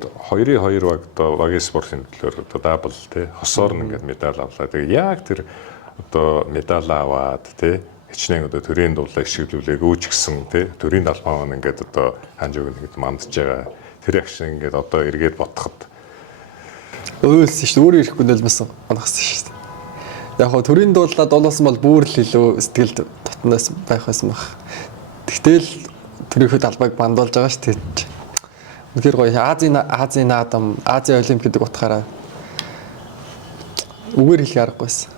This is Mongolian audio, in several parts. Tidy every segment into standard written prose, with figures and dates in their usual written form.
ингээд 2-2 баг одоо багийн спортын төлөөр одоо дабл тий хосоор нь ингээд медаль авлаа. Тэгээ яг тэр одоо медаль аваад тий хичнээн одоо төрийн дуулаа ишгэлүүлээг үүч гисэн тий төрийн талбай маань ингээд одоо ханжууг ингээд мандж байгаа. Тэр яг шиг ингээд одоо эргээд бодоход Өөлсөн шүү дээ. Өөрөө ирэхгүй нь л бас гонхсон шүү дээ. Яг хоо төрийн дуулаад дуулсан бол бүр л илүү сэтгэлд дотноос байх байсан баг. Тэгтэл төрийнхөө талбайг бандуулж байгаа шүү дээ. Үнэхээр гоё Азийн наадам, Азийн олимп гэдэг утгаараа үгээр хэлэх аргагүйсэн.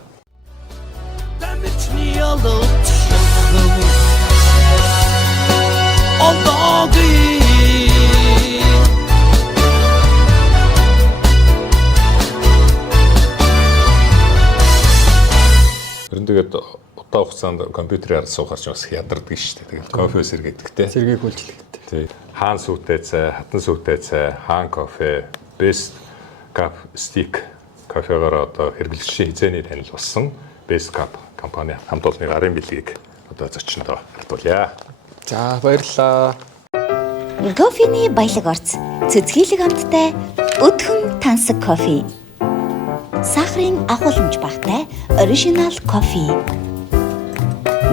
Тэгээд удаа хугацаанд компьютерээр суухаар ч бас ядардаг шүү дээ. Тэгээд кофе сэргээдэгтэй. Сэргээг үйлчлэгддэг. Тий. Хаан сүйтэй цай, хатан сүйтэй цай, хаан кофе, best cup stick кофегаар одоо хэрэглэгчийн хязгаарыг танил болсон best cup компани хамт олонны гарын бэлгийг одоо зочиндоо хартуулъя. За баярлалаа. Кофений баялаг орц. Цэцгийлэг амттай өдхөн тансаг кофе. Сахарын агуулмж багтай оригинал кофе.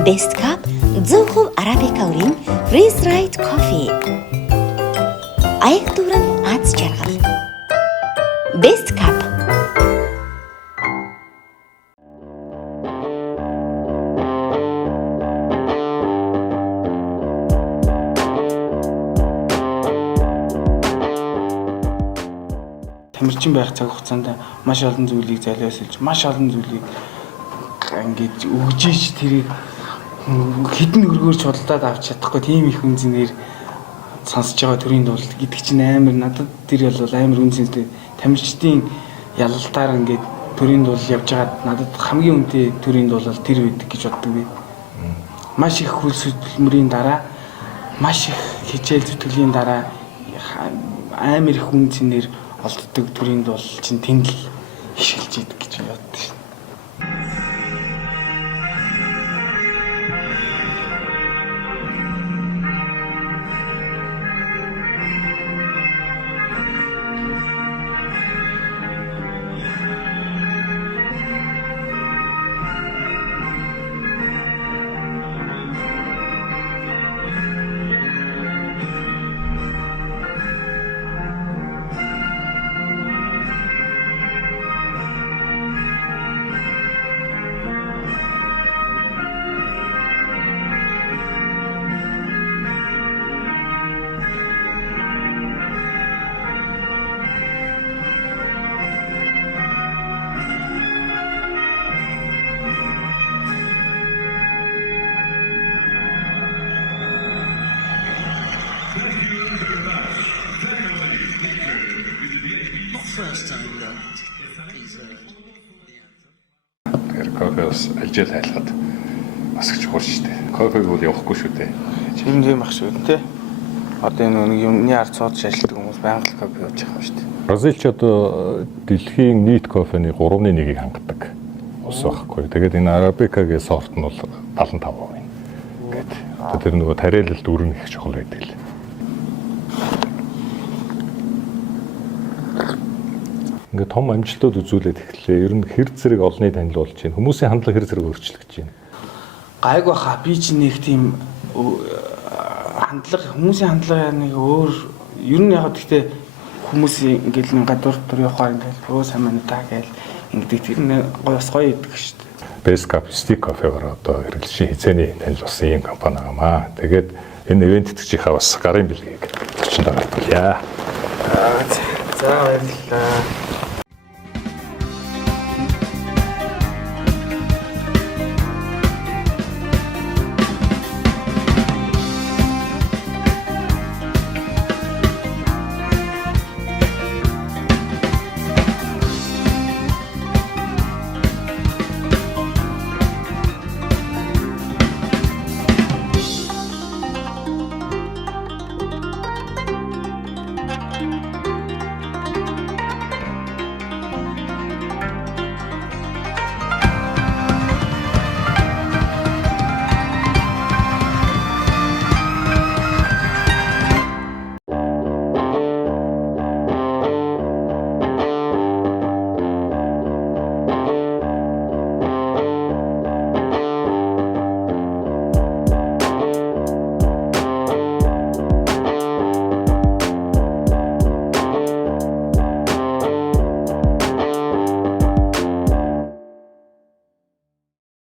Best Cup 100% арабика үрийн freeze dried coffee. Аяг дүүрэн аз жаргал. Best Cup. Тамирчин байх цаг хугацаанд маш олон зүйлийг золиослж, маш олон зүйлийг ингэж өгжиж тэрийг хідэн өргөөрч худалдаад авч чадахгүй тийм их үнцээр сонсож байгаа төрийн дуулалт гэдэг чинь амар надад тэр бол амар үнцэнтэй тамирчдын ялалтаар ингээд төрийн дуулал явж байгаад надад хамгийн үнэтэй төрийн дуулал тэр байдаг гэж боддог би. Маш их хөл хөдөлмөрийн дараа, маш их хичээл зүтгэлийн дараа амар их үнцээр олддог төрийн дуулал чинь тэнд л хишгэлж идэг гэж боддог шин. Тэгэхээр кофеос алжил хайлахад бас их чухал шүү дээ. Кофег бол явахгүй шүү дээ. Чим тийм ах шүү дээ. Одоо энэ нэг юмны ард цоодж ажилладаг хүмүүс байнга л кофе ууж байгаа шүү дээ. Бразилч одоо дэлхийн нийт кофений 3.1-ийг хангадаг ус байхгүй. Тэгээд энэ арабикагийн сорт нь бол 75%. Гэт. Тэр нөгөө тариалалд өрнө их чухал байдаг л. Ингээд том амжилтууд үзүүлээд эхэллээ. Ер нь хэр зэрэг олныг танилцуулж байна. Хүмүүсийн хандлага хэр зэрэг өөрчлөгдөж байна. Гайгүй хаа би ч нэг тийм хандлага хүмүүсийн хандлага нэг өөр ер нь яг гэхдээ хүмүүсийн ингээл нэг гадуур явахаар ингээл өө сайн байна та гээл ингэдэг тэр нэг гоё идэг шүү дээ. Best Cup Stick кофегаар одоо хэрэглэшийн хязгаарыг танилцуулсан юм компани байгаамаа. Тэгээд энэ ивент итгэжийнхаа бас гарын бэлгийг очинд гаргуулъя. За баярлалаа.